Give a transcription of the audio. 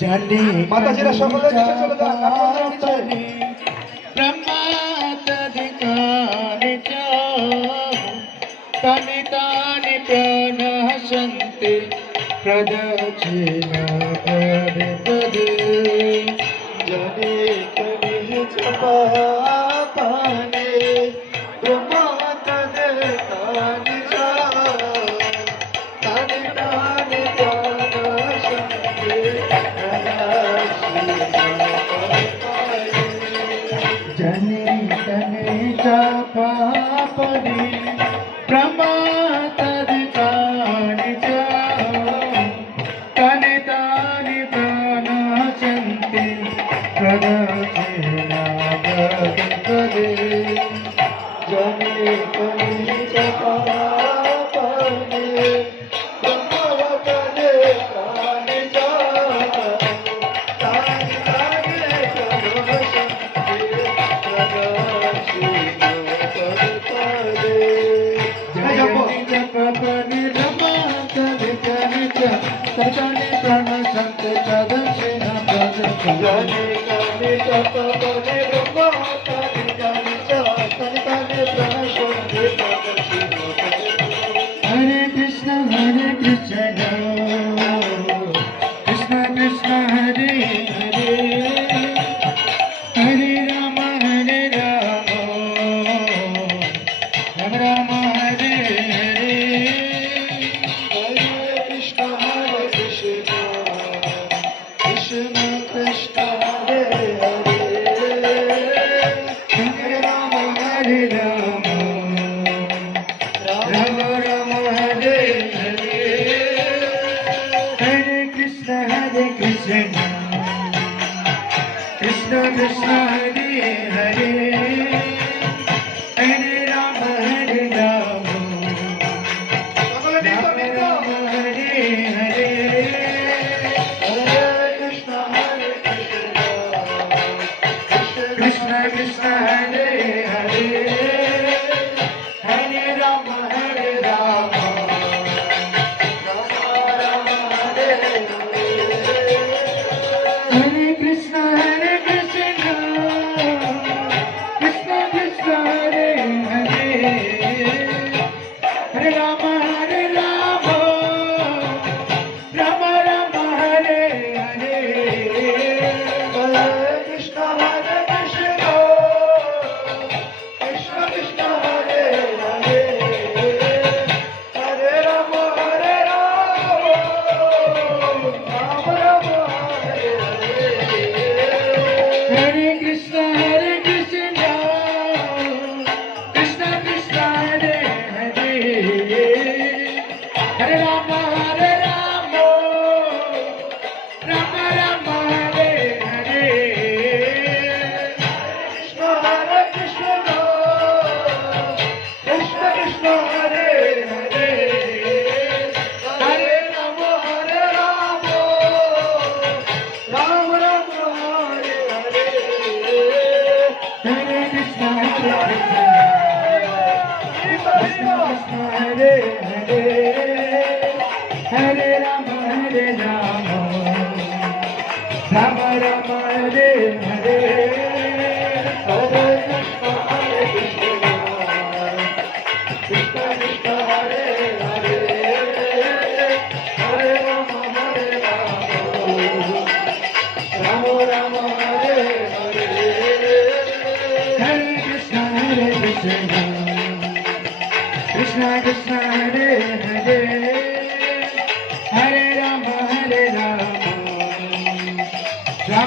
জানি মাতাজিরা সকলে নিচে চলে যান, আপনারা নিচে। ব্রহ্মাদধিকারি চ তানি তানি প্রাণ সন্তি প্রদক্ষিণ পদে পদে জানি কবি ছপা পানে ব্রহ্মাতদে কানি যা তানি তানি প্রাণ সন্তি জনি তনে চাপাপনি ব্রহ্মাদধিকারি চ তানি তানি প্রাণ সন্তি প্রদক্ষিণ পদে পদে জানি কবি ছপা পানে ব্রহ্মাতদে কানি যা তানি তানি প্রাণ জপনি রমাতধিকারি চ তানি প্রাণ সন্তি প্রদক্ষিণ পদে পদে জানি কানি চপবনে ব্রহ্মাতদে কানি যা তানি তানি প্রাণ সন্তি প্রদক্ষিণ পদে Hare Krishna Krishna Krishna Hare Hare Hare Rama Rama Rama Hare Hare Hare Krishna Krishna Krishna Hare Hare Hare Rama Hare Rama Rama Rama Hare Hare Hare Krishna Krishna Krishna Hare Hare Hare Rama Hare Rama সকলে নিত নিত Rama Hare Hare Hare Krishna Krishna Krishna Hare Hare Hare Rama Hare Rama Hare Krishna Krishna Krishna Hare Hare Hare Rama Hare Rama Rama Rama Hare Hare Hare Krishna Krishna Krishna Hare Hare Hare Rama Hare Rama Rama Rama Hare Hare Hare Krishna Krishna Krishna Hare Hare Hare Rama Hare Rama Rama Rama Hare Hare Krishna Krishna Krishna Hare Hare Hare Rama Hare Rama Rama Rama Hare Hare Hare Krishna Krishna Krishna Hare Hare Hare Rama Hare Rama Rama Rama Hare Hare Hare Krishna Krishna Krishna Hare Hare Hare Rama Hare Rama Rama Rama Hare Hare Hare Krishna Krishna Krishna